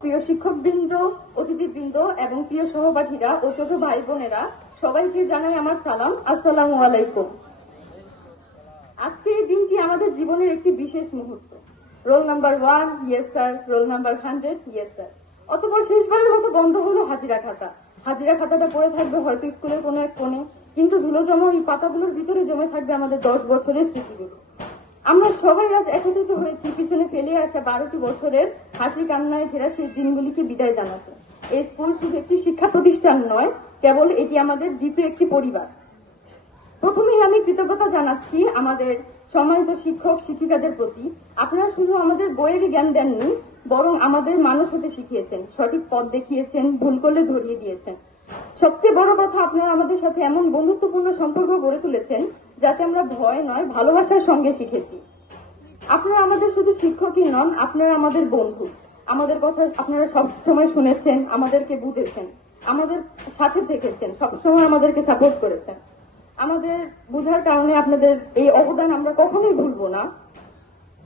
প্রিয় শিক্ষকবৃন্দ, অতিথিবৃন্দ এবং প্রিয় সহপাঠীরা ও ছোট ভাই বোনেরা, সবাইকে জানাই আমার সালাম। আসসালামু আলাইকুম। আজকে এই দিনটি আমাদের জীবনের একটি বিশেষ মুহূর্ত। Roll number 1, yes sir. Roll number 100, yes sir. অতঃপর শেষবারের মতো বন্ধ হলো হাজিরা খাতা। হাজিরা খাতাটা পড়ে থাকবে হয়তো স্কুলের কোনো এক কোণে, কিন্তু ধুলো জমা এই পাতাগুলোর ভিতরে জমে থাকবে আমাদের 10 বছরের স্মৃতিগুলো। আমরা সবাই আজ একত্রিত হয়েছি পিছনে ফেলে আসা 12টি বছরের হাসি কান্নায় ঘেরা সেই দিনগুলিকে বিদায় জানাতে। এই স্কুল শুধু একটি শিক্ষা প্রতিষ্ঠান নয়, কেবল এটি আমাদের দ্বিতীয় একটি পরিবার। প্রথমেই আমি কৃতজ্ঞতা জানাচ্ছি আমাদের সম্মানিত শিক্ষক শিক্ষিকাদের প্রতি। আপনারা শুধু আমাদের বইয়েরই জ্ঞান দেননি, বরং আমাদের মানুষ হতে শিখিয়েছেন, সঠিক পথ দেখিয়েছেন, ভুল করলে ধরিয়ে দিয়েছেন। সবচেয়ে বড় কথা, আপনারা আমাদের সাথে এমন বন্ধুত্বপূর্ণ সম্পর্ক গড়ে তুলেছেন যাতে আমরা ভয় নয় ভালোবাসার সঙ্গে শিখেছি। আপনারা আমাদের শুধু শিক্ষকই নন, আপনারা আমাদের বন্ধু। আমাদের কথা আপনারা সব সময় শুনেছেন, আমাদেরকে বুঝেছেন, আমাদের সাথে থেকেছেন, সবসময় আমাদেরকে সাপোর্ট করেছেন। আমাদের বুঝার কারণে আপনাদের এই অবদান আমরা কখনোই ভুলবো না।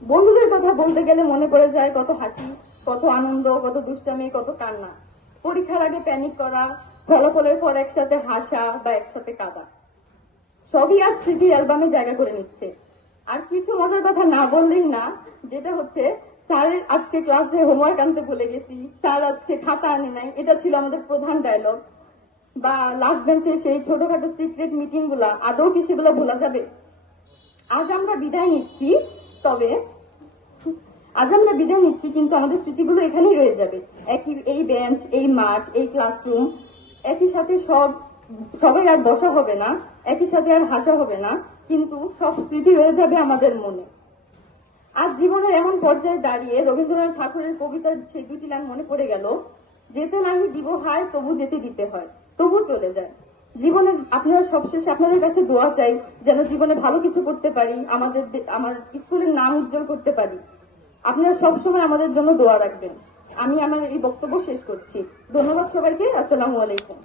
বন্ধুদের কথা বলতে গেলে মনে পড়ে যায় কত হাসি, কত আনন্দ, কত দুষ্টামি, কত কান্না। পরীক্ষার আগে প্যানিক করা, ফলাফলের পর একসাথে হাসা বা একসাথে কাঁদা, সবই আজ স্মৃতির অ্যালবামে জায়গা করে নিচ্ছে। আর কিছু মজার কথা না বললেই না, যেটা হচ্ছে স্যারের আজকে ক্লাসে হোমওয়ার্ক আনতে ভুলে গেছি, স্যার আজকে খাতা আনে নাই, এটা ছিল আমাদের প্রধান ডায়লগ। বা লাস্ট বেঞ্চে সেই ছোটখাটো সিক্রেট মিটিং গুলা, আদৌ কি সেগুলো ভোলা যাবে? আজ আমরা বিদায় নিচ্ছি, তবে কিন্তু আমাদের স্মৃতিগুলো এখানেই রয়ে যাবে। এই বেঞ্চ, এই মাঠ, এই ক্লাসরুম, একই সাথে সবাই আর বসা হবে না, একই সাথে আর হাসা হবে না, কিন্তু সব স্মৃতি রয়ে যাবে আমাদের মনে। আজ জীবনের এমন পর্যায়ে দাঁড়িয়ে রবীন্দ্রনাথ ঠাকুরের কবিতার সেই দুটি লাইন মনে পড়ে গেল, যেতে নাহি দিব হায় তবু যেতে দিতে হয়, তবু চলে যায়। জীবনে আপনারা সবশেষে আপনাদের কাছে দোয়া চাই, যেন জীবনে ভালো কিছু করতে পারি, আমার স্কুলের নাম উজ্জ্বল করতে পারি। আপনারা সবসময় আমাদের জন্য দোয়া রাখবেন। আমি আমার এই বক্তব্য শেষ করছি। ধন্যবাদ সবাইকে। আসসালামু আলাইকুম।